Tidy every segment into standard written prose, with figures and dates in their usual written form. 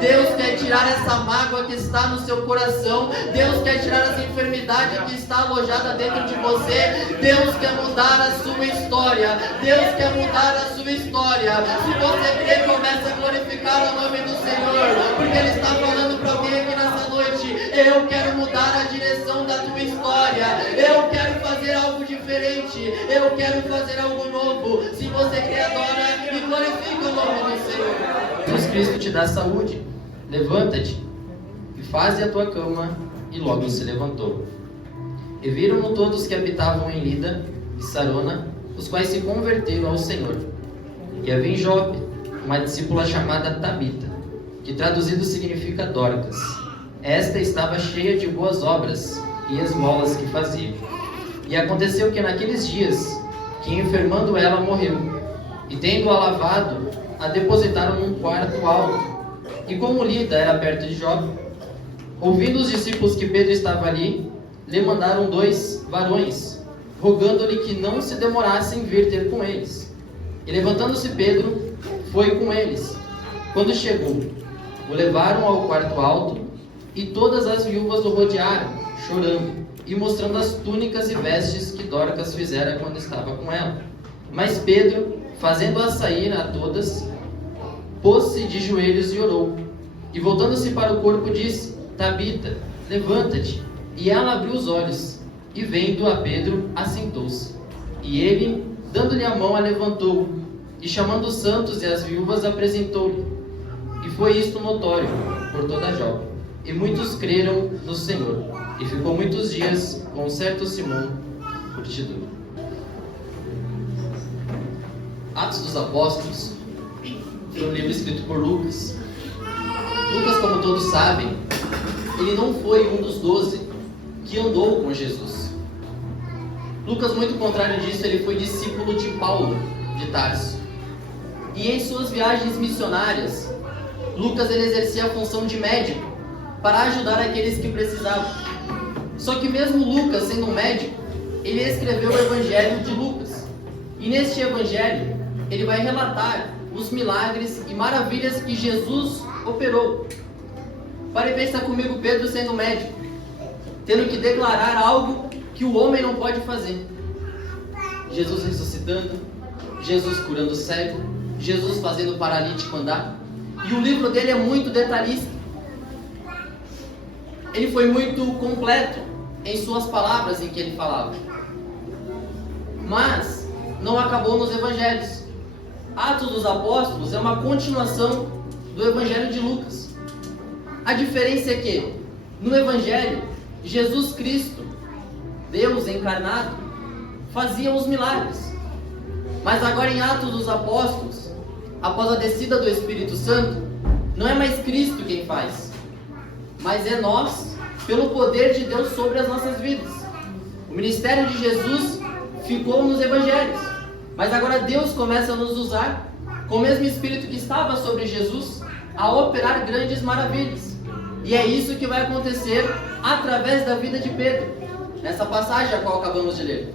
Deus quer tirar essa mágoa que está no seu coração. Deus quer tirar essa enfermidade que está alojada dentro de você. Deus quer mudar a sua história. Deus quer mudar a sua história. Se você crê, comece a glorificar o nome do Senhor, porque Ele está falando para alguém aqui nessa noite: eu quero mudar a direção da tua história. Eu quero fazer algo diferente. Eu quero fazer algo novo. Se você crê, adora e glorifica o nome do Senhor. Jesus Cristo te dá saúde. Levanta-te e faze a tua cama. E logo se levantou. E viram-no todos que habitavam em Lida e Sarona, os quais se converteram ao Senhor. E havia em Jope uma discípula chamada Tabita, que traduzido significa Dorcas. Esta estava cheia de boas obras e esmolas que fazia. E aconteceu que naqueles dias, que enfermando ela morreu, e tendo-a lavado, a depositaram num quarto alto. E como Lida era perto de Jope, ouvindo os discípulos que Pedro estava ali, lhe mandaram 2 varões, rogando-lhe que não se demorasse em vir ter com eles. E levantando-se Pedro, foi com eles. Quando chegou, o levaram ao quarto alto, e todas as viúvas o rodearam, chorando, e mostrando as túnicas e vestes que Dorcas fizera quando estava com ela. Mas Pedro, fazendo-a sair a todas, pôs-se de joelhos e orou. E voltando-se para o corpo, disse: Tabita, levanta-te. E ela abriu os olhos, e vendo a Pedro, assentou-se. E ele, dando-lhe a mão, a levantou, e chamando os santos e as viúvas, apresentou-lhe. E foi isto notório por toda Jope. E muitos creram no Senhor. E ficou muitos dias com um certo Simão, curtidor. Atos dos Apóstolos foi um livro escrito por Lucas. Lucas, como todos sabem, ele não foi um dos 12 que andou com Jesus. Lucas, muito contrário disso, ele foi discípulo de Paulo de Tarso. E em suas viagens missionárias, Lucas ele exercia a função de médico para ajudar aqueles que precisavam. Só que mesmo Lucas, sendo um médico, ele escreveu o Evangelho de Lucas. E neste Evangelho, ele vai relatar os milagres e maravilhas que Jesus operou. Pare e pensa comigo, Pedro sendo médico, tendo que declarar algo que o homem não pode fazer. Jesus ressuscitando, Jesus curando o cego, Jesus fazendo o paralítico andar. E o livro dele é muito detalhista. Ele foi muito completo em suas palavras em que ele falava. Mas não acabou nos evangelhos. Atos dos Apóstolos é uma continuação do Evangelho de Lucas. A diferença é que no Evangelho, Jesus Cristo, Deus encarnado, fazia os milagres. Mas agora em Atos dos Apóstolos, após a descida do Espírito Santo, não é mais Cristo quem faz, mas é nós, pelo poder de Deus sobre as nossas vidas. O ministério de Jesus ficou nos evangelhos, mas agora Deus começa a nos usar com o mesmo Espírito que estava sobre Jesus a operar grandes maravilhas. E é isso que vai acontecer através da vida de Pedro. Nessa passagem a qual acabamos de ler,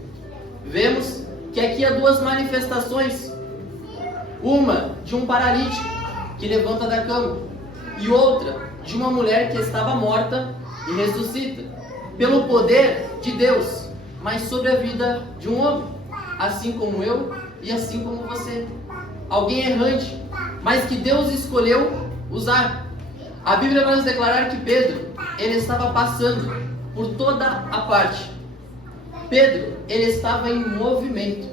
vemos que aqui há 2 manifestações. Uma de um paralítico que levanta da cama, e outra de uma mulher que estava morta e ressuscita, pelo poder de Deus, mas sobre a vida de um homem, assim como eu e assim como você. Alguém errante, mas que Deus escolheu usar. A Bíblia vai nos declarar que Pedro, ele estava passando por toda a parte. Pedro, ele estava em movimento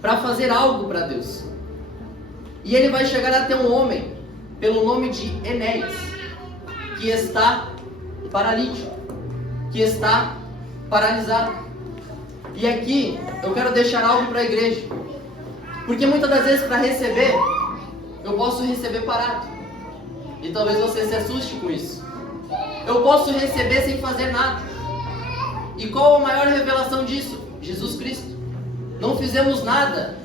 para fazer algo para Deus. E ele vai chegar até um homem pelo nome de Enéas, que está paralítico, que está paralisado. E aqui eu quero deixar algo para a igreja, porque muitas das vezes para receber, eu posso receber parado, e talvez você se assuste com isso. Eu posso receber sem fazer nada. E qual a maior revelação disso? Jesus Cristo. Não fizemos nada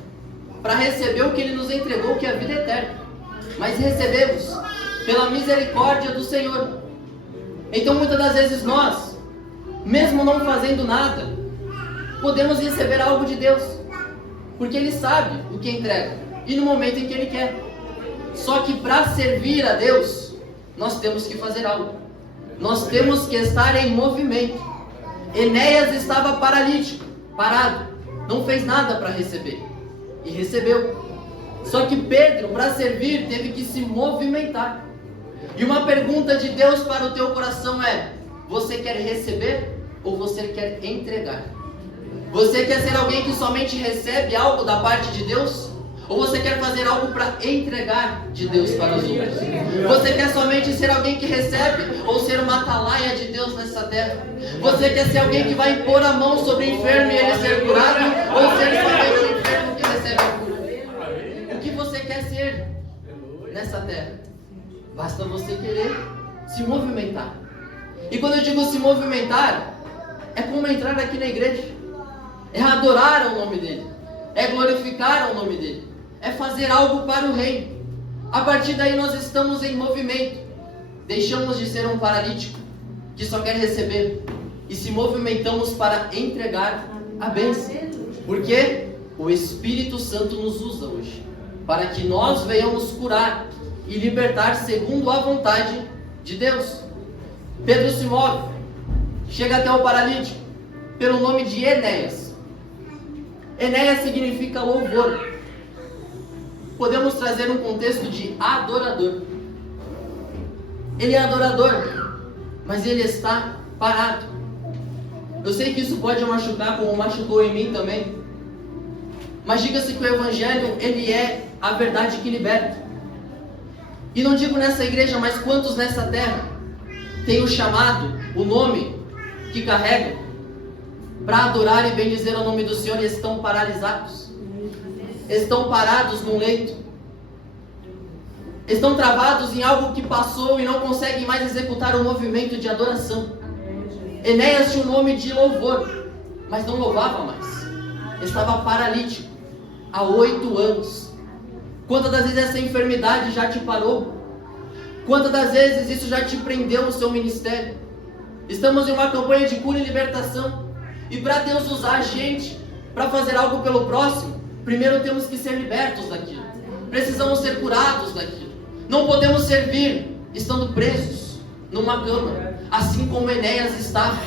para receber o que Ele nos entregou, que é a vida eterna, mas recebemos pela misericórdia do Senhor. Então muitas das vezes nós, mesmo não fazendo nada, podemos receber algo de Deus, porque Ele sabe o que entrega e no momento em que Ele quer. Só que para servir a Deus, nós temos que fazer algo. Nós temos que estar em movimento. Enéas estava paralítico, parado, não fez nada para receber. E recebeu. Só que Pedro, para servir, teve que se movimentar. E uma pergunta de Deus para o teu coração é: você quer receber ou você quer entregar? Você quer ser alguém que somente recebe algo da parte de Deus? Ou você quer fazer algo para entregar de Deus para os outros? Você quer somente ser alguém que recebe ou ser uma atalaia de Deus nessa terra? Você quer ser alguém que vai impor a mão sobre o enfermo e ele ser curado? Ou ser somente o enfermo que recebe a cura? O que você quer ser nessa terra? Basta você querer se movimentar. E quando eu digo se movimentar, é como entrar aqui na igreja. É adorar o nome dele. É glorificar o nome dele. É fazer algo para o reino. A partir daí nós estamos em movimento. Deixamos de ser um paralítico que só quer receber e se movimentamos para entregar a bênção. Porque o Espírito Santo nos usa hoje para que nós venhamos curar e libertar segundo a vontade de Deus. Pedro se move, chega até o paralítico pelo nome de Enéas. Enéas significa louvor. Podemos trazer um contexto de adorador. Ele é adorador, mas ele está parado. Eu sei que isso pode machucar, como machucou em mim também. Mas diga-se que o Evangelho, ele é a verdade que liberta. E não digo nessa igreja, mas quantos nessa terra têm o chamado, o nome que carregam, para adorar e bendizer o nome do Senhor e estão paralisados? Estão parados num leito. Estão travados em algo que passou e não conseguem mais executar o movimento de adoração. Enéas tinha o nome de louvor, mas não louvava mais. Estava paralítico há 8 anos. Quantas das vezes essa enfermidade já te parou? Quantas das vezes isso já te prendeu no seu ministério? Estamos em uma campanha de cura e libertação. E para Deus usar a gente para fazer algo pelo próximo, primeiro temos que ser libertos daquilo. Precisamos ser curados daquilo. Não podemos servir estando presos numa cama, assim como Enéas estava.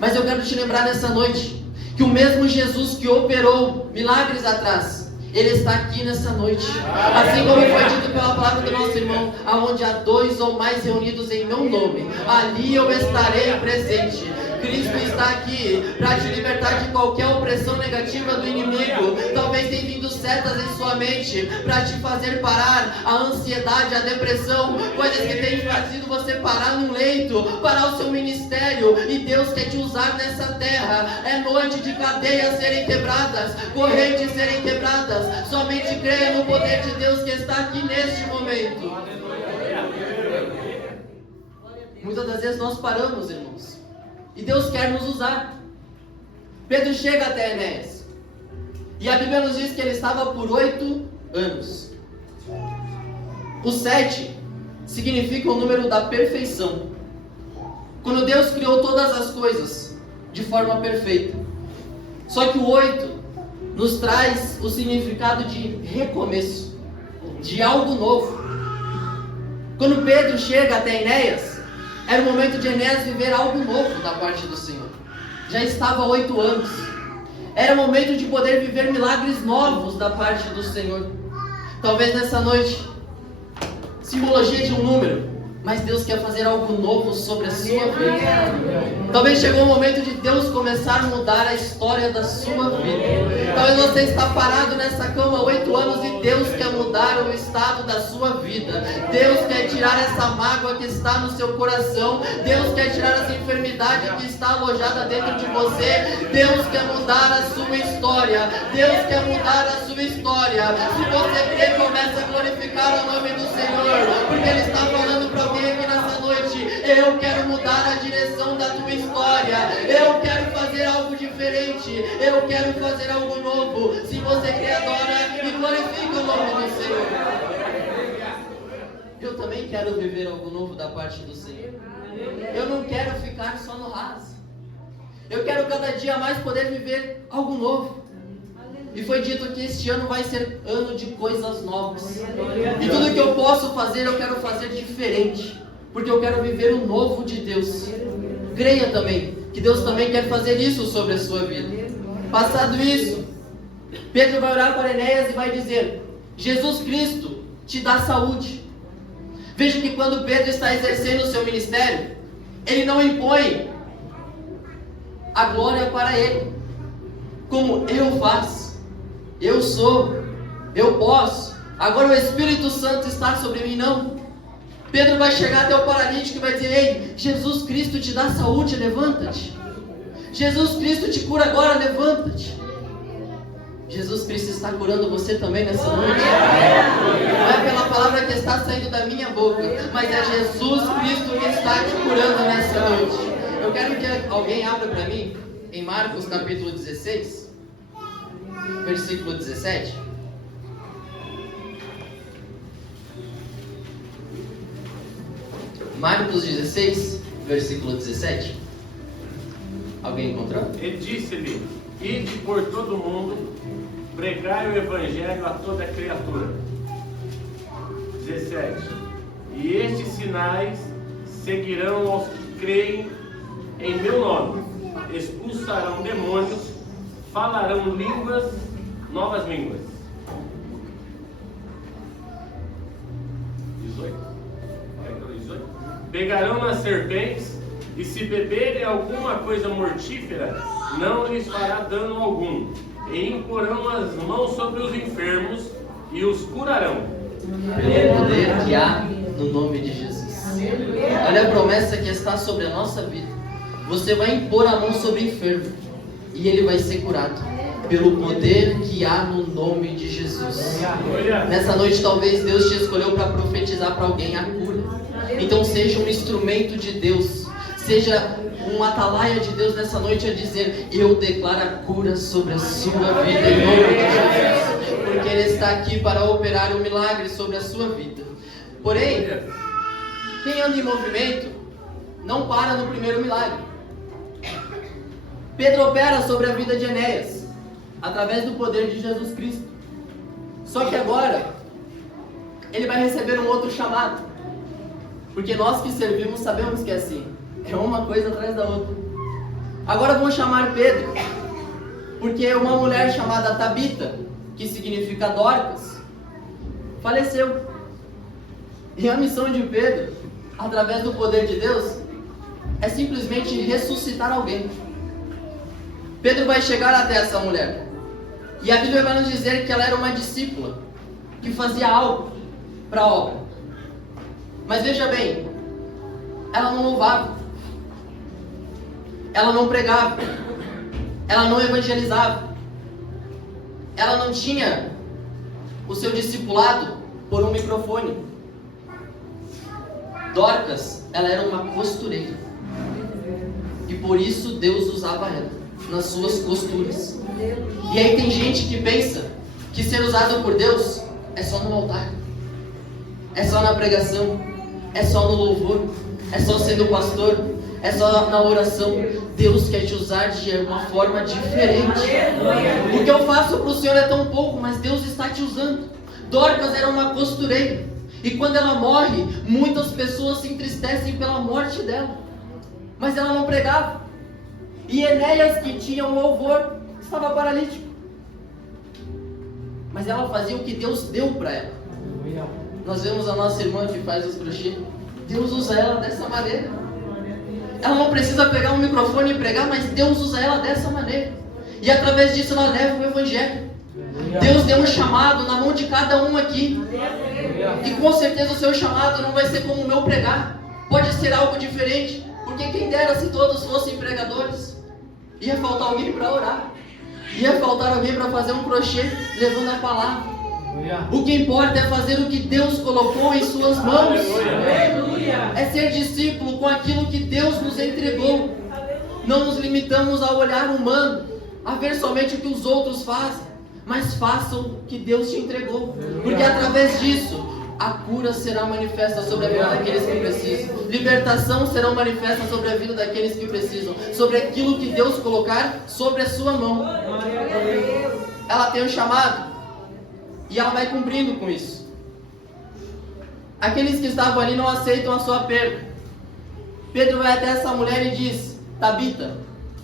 Mas eu quero te lembrar nessa noite que o mesmo Jesus que operou milagres atrás, Ele está aqui nessa noite. Assim como foi dito pela palavra do nosso irmão: aonde há 2 ou mais reunidos em meu nome, ali eu estarei presente. Cristo está aqui para te libertar de qualquer opressão negativa do inimigo. Talvez tenha vindo setas em sua mente para te fazer parar a ansiedade, a depressão, coisas que têm fazido você parar num leito, parar o seu ministério. E Deus quer te usar nessa terra. É noite de cadeias serem quebradas, correntes serem quebradas. Somente creia no poder de Deus que está aqui neste momento. Muitas das vezes nós paramos, irmãos, e Deus quer nos usar. Pedro chega até Enéas, e a Bíblia nos diz que ele estava por 8 anos. O 7 significa o número da perfeição. Quando Deus criou todas as coisas de forma perfeita. Só que o 8 nos traz o significado de recomeço, de algo novo. Quando Pedro chega até Enéas, era o momento de Enéas viver algo novo da parte do Senhor. Já estava há 8 anos. Era o momento de poder viver milagres novos da parte do Senhor. Talvez nessa noite, simbologia de um número, mas Deus quer fazer algo novo sobre a sua vida. Talvez chegou o momento de Deus começar a mudar a história da sua vida. Talvez você está parado nessa cama há 8 anos e Deus quer mudar o estado da sua vida. Deus quer tirar essa mágoa que está no seu coração. Deus quer tirar essa enfermidade que está alojada dentro de você. Deus quer mudar a sua história. Deus quer mudar a sua história. Se você crê, comece a glorificar o nome do Senhor, porque Ele está falando para alguém aqui nessa noite: eu quero mudar a direção da tua história. Eu quero fazer algo diferente. Eu quero fazer algo novo. Se você crê, adora e glorifica o nome do Senhor. Eu também quero viver algo novo da parte do Senhor. Eu não quero ficar só no raso. Eu quero cada dia mais poder viver algo novo. E foi dito que este ano vai ser ano de coisas novas. E tudo que eu posso fazer, eu quero fazer diferente. Porque eu quero viver o novo de Deus. Creia também, que Deus também quer fazer isso sobre a sua vida. Passado isso, Pedro vai orar para Enéas e vai dizer: Jesus Cristo te dá saúde. Veja que quando Pedro está exercendo o seu ministério, ele não impõe a glória para ele, como eu faço, eu sou, eu posso, agora o Espírito Santo está sobre mim. Não. Pedro vai chegar até o paralítico e vai dizer: ei, Jesus Cristo te dá saúde, levanta-te. Jesus Cristo te cura agora, levanta-te. Jesus Cristo está curando você também nessa noite. Não é pela palavra que está saindo da minha boca, mas é Jesus Cristo que está te curando nessa noite. Eu quero que alguém abra para mim em Marcos capítulo 16, versículo 17. Marcos 16, versículo 17. Alguém encontrou? Ele disse-lhe: ide por todo o mundo, pregai o evangelho a toda criatura. 17. E estes sinais seguirão aos que creem em meu nome: expulsarão demônios, falarão línguas, novas línguas. 18. Pegarão nas serpentes, e se beberem alguma coisa mortífera, não lhes fará dano algum. E imporão as mãos sobre os enfermos e os curarão. Pelo poder que há no nome de Jesus. Olha a promessa que está sobre a nossa vida. Você vai impor a mão sobre o enfermo e ele vai ser curado. Pelo poder que há no nome de Jesus. Nessa noite talvez Deus te escolheu para profetizar para alguém a cura. Então seja um instrumento de Deus. Seja um atalaia de Deus nessa noite a dizer: eu declaro a cura sobre a sua vida em nome de Jesus. Porque Ele está aqui para operar um milagre sobre a sua vida. Porém, quem anda em movimento não para no primeiro milagre. Pedro opera sobre a vida de Enéas através do poder de Jesus Cristo. Só que agora ele vai receber um outro chamado. Porque nós que servimos sabemos que é assim. É uma coisa atrás da outra. Agora vão chamar Pedro, porque uma mulher chamada Tabita, que significa Dorcas, faleceu. E a missão de Pedro, através do poder de Deus, é simplesmente ressuscitar alguém. Pedro vai chegar até essa mulher. E a Bíblia vai nos dizer que ela era uma discípula, que fazia algo para a obra. Mas veja bem, ela não louvava, ela não pregava, ela não evangelizava, ela não tinha o seu discipulado por um microfone. Dorcas, ela era uma costureira, e por isso Deus usava ela nas suas costuras. E aí tem gente que pensa que ser usado por Deus é só no altar, é só na pregação, é só no louvor, é só sendo pastor, é só na oração. Deus quer te usar de uma forma diferente. O que eu faço para o Senhor é tão pouco, mas Deus está te usando. Dorcas era uma costureira, e quando ela morre, muitas pessoas se entristecem pela morte dela, mas ela não pregava. E Enéas, que tinha um louvor, estava paralítico, mas ela fazia o que Deus deu para ela. Nós vemos a nossa irmã que faz os crochê. Deus usa ela dessa maneira. Ela não precisa pegar um microfone e pregar, mas Deus usa ela dessa maneira. E através disso ela leva o evangelho. Deus deu um chamado na mão de cada um aqui. E com certeza o seu chamado não vai ser como o meu pregar. Pode ser algo diferente. Porque quem dera se todos fossem pregadores. Ia faltar alguém para orar. Ia faltar alguém para fazer um crochê levando a palavra. O que importa é fazer o que Deus colocou em suas mãos. É ser discípulo com aquilo que Deus nos entregou. Não nos limitamos ao olhar humano, a ver somente o que os outros fazem, mas façam o que Deus te entregou. Porque através disso, a cura será manifesta sobre a vida daqueles que precisam. Libertação será manifesta sobre a vida daqueles que precisam. Sobre aquilo que Deus colocar sobre a sua mão. ela tem um chamado e ela vai cumprindo com isso. Aqueles que estavam ali não aceitam a sua perda. Pedro vai até essa mulher e diz: Tabita,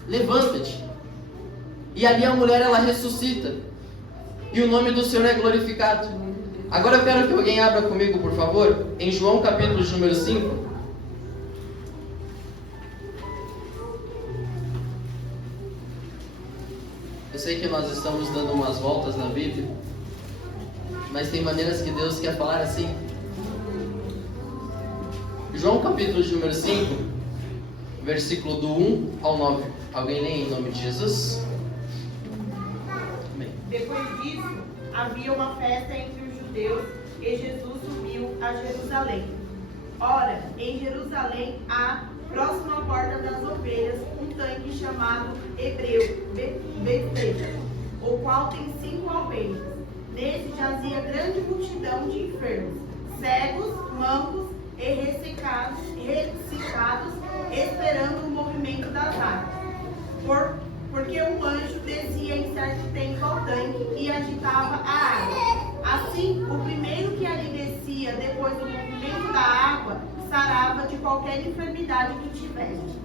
levanta-te. E ali a mulher, ela ressuscita. E o nome do Senhor é glorificado. Agora eu quero que alguém abra comigo, por favor, em João capítulo número 5. Eu sei que nós estamos dando umas voltas na Bíblia, mas tem maneiras que Deus quer falar assim. João capítulo número 5, versículo do 1 ao 9. Alguém lê em nome de Jesus? Amém. Depois disso, havia uma festa entre os judeus e Jesus subiu a Jerusalém. Ora, em Jerusalém há, próximo à porta das ovelhas, um tanque chamado hebreu, Betesda, o qual tem 5 alpendres. Nesse jazia grande multidão de enfermos, cegos, mancos e ressecados, esperando o movimento das águas. Porque um anjo descia em certo tempo ao tanque e agitava a água. Assim, o primeiro que ali descia, depois do movimento da água, sarava de qualquer enfermidade que tivesse.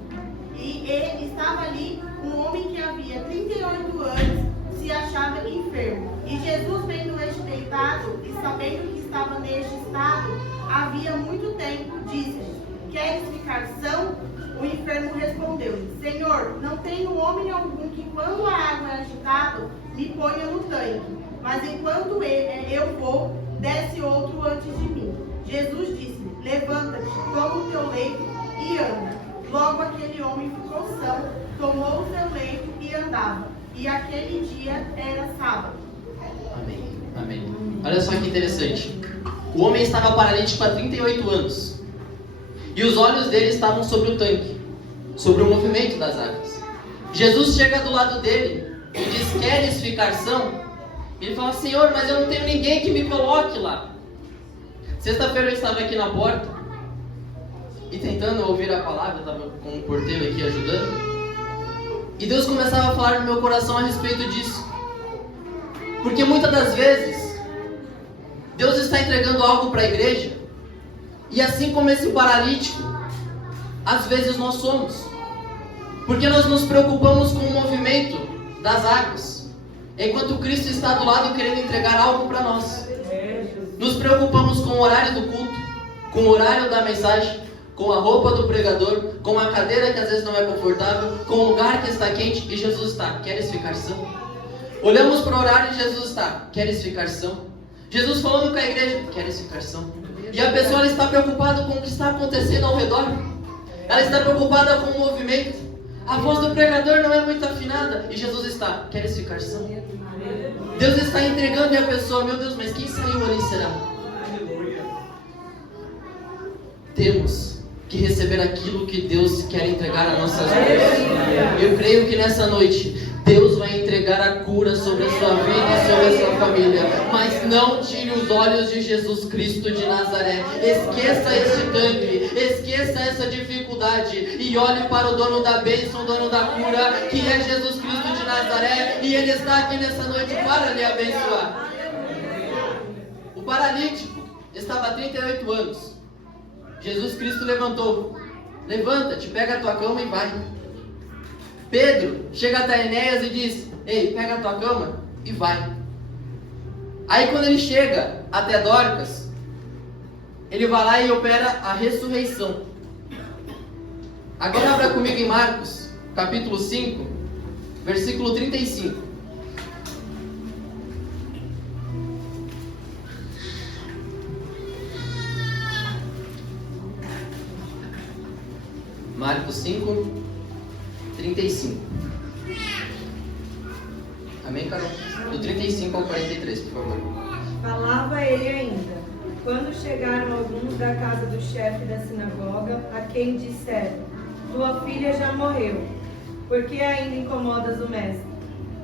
E estava ali um homem que havia 38 anos, se achava enfermo. E Jesus, vendo este deitado e sabendo que estava neste estado, havia muito tempo, disse-lhe: Queres ficar são? O enfermo respondeu-lhe: Senhor, não tenho homem algum que, quando a água é agitada, me ponha no tanque. Mas enquanto eu vou, desce outro antes de mim. Jesus disse-lhe: Levanta-te, toma o teu leito e anda. Logo aquele homem ficou são, tomou o seu leito e andava. E aquele dia era sábado. Amém. Amém. Olha só que interessante. O homem estava paralítico há 38 anos. E os olhos dele estavam sobre o tanque, sobre o movimento das águas. Jesus chega do lado dele e diz: Queres ficar são? Ele fala: Senhor, mas eu não tenho ninguém que me coloque lá. Sexta-feira eu estava aqui na porta e tentando ouvir a palavra, eu estava com um porteiro aqui ajudando. E Deus começava a falar no meu coração a respeito disso. Porque muitas das vezes Deus está entregando algo para a igreja, e assim como esse paralítico, às vezes nós somos. Porque nós nos preocupamos com o movimento das águas, enquanto Cristo está do lado querendo entregar algo para nós. Nos preocupamos com o horário do culto, com o horário da mensagem, com a roupa do pregador, com a cadeira que às vezes não é confortável, com o lugar que está quente, e Jesus está: Queres ficar são? Olhamos para o horário e Jesus está: Queres ficar são? Jesus falando com a igreja: Queres ficar são? E a pessoa, ela está preocupada com o que está acontecendo ao redor. Ela está preocupada com o movimento. A voz do pregador não é muito afinada, e Jesus está: Queres ficar são? Deus está entregando, e a pessoa: Meu Deus, mas quem saiu ali será? Temos que receber aquilo que Deus quer entregar a nossas vidas. Eu creio que nessa noite Deus vai entregar a cura sobre a sua vida e sobre a sua família. Mas não tire os olhos de Jesus Cristo de Nazaré. Esqueça esse tanque, esqueça essa dificuldade e olhe para o dono da bênção, o dono da cura, que é Jesus Cristo de Nazaré. E Ele está aqui nessa noite para lhe abençoar. O paralítico estava há 38 anos. Jesus Cristo levantou: Levanta-te, pega a tua cama e vai. Pedro chega até Enéas e diz: Ei, pega a tua cama e vai. Aí quando ele chega até Dorcas, ele vai lá e opera a ressurreição. Agora abra comigo em Marcos, capítulo 5, versículo 35. Marcos 5, 35. Amém, Carol? Do 35 ao 43, por favor. Falava ele ainda, quando chegaram alguns da casa do chefe da sinagoga, a quem disseram: Tua filha já morreu, por que ainda incomodas o mestre?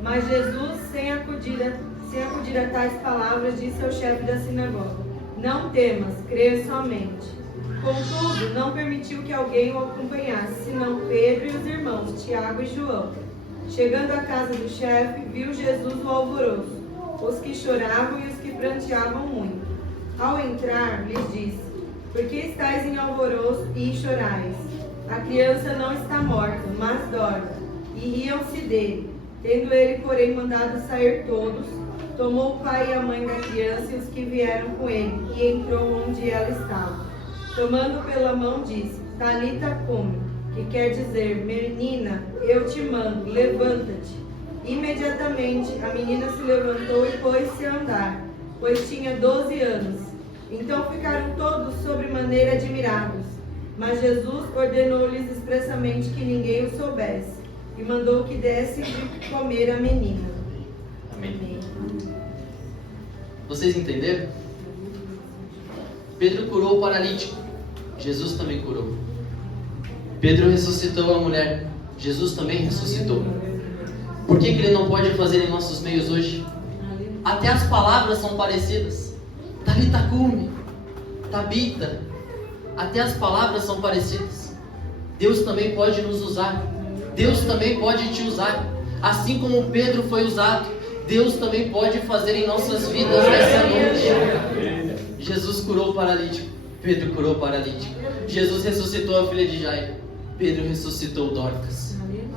Mas Jesus, sem acudir a tais palavras, disse ao chefe da sinagoga: Não temas, crê somente. Contudo, não permitiu que alguém o acompanhasse, senão Pedro e os irmãos, Tiago e João. Chegando à casa do chefe, viu Jesus o alvoroço, os que choravam e os que pranteavam muito. Ao entrar, lhes disse: Por que estáis em alvoroço e chorais? A criança não está morta, mas dorme. E riam-se dele. Tendo ele, porém, mandado sair todos, tomou o pai e a mãe da criança e os que vieram com ele, e entrou onde ela estava. Tomando pela mão, disse: Talita cumi, que quer dizer: Menina, eu te mando, levanta-te. Imediatamente a menina se levantou e pôs-se a andar, pois tinha 12 anos. Então ficaram todos sobremaneira admirados. Mas Jesus ordenou-lhes expressamente que ninguém o soubesse, e mandou que dessem de comer a menina. Amém. Vocês entenderam? Pedro curou o paralítico, Jesus também curou. Pedro ressuscitou a mulher, Jesus também ressuscitou. Por que ele não pode fazer em nossos meios hoje? Até as palavras são parecidas. Talita cumi, Tabita, até as palavras são parecidas. Deus também pode nos usar. Deus também pode te usar. Assim como Pedro foi usado, Deus também pode fazer em nossas vidas nessa noite. Jesus curou o paralítico, Pedro curou o paralítico. Jesus ressuscitou a filha de Jairo, Pedro ressuscitou Dorcas.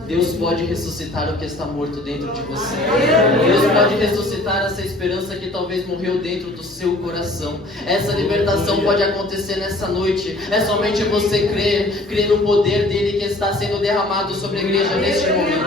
Deus pode ressuscitar o que está morto dentro de você. Deus pode ressuscitar essa esperança que talvez morreu dentro do seu coração. Essa libertação pode acontecer nessa noite. É somente você crer no poder dele que está sendo derramado sobre a igreja neste momento.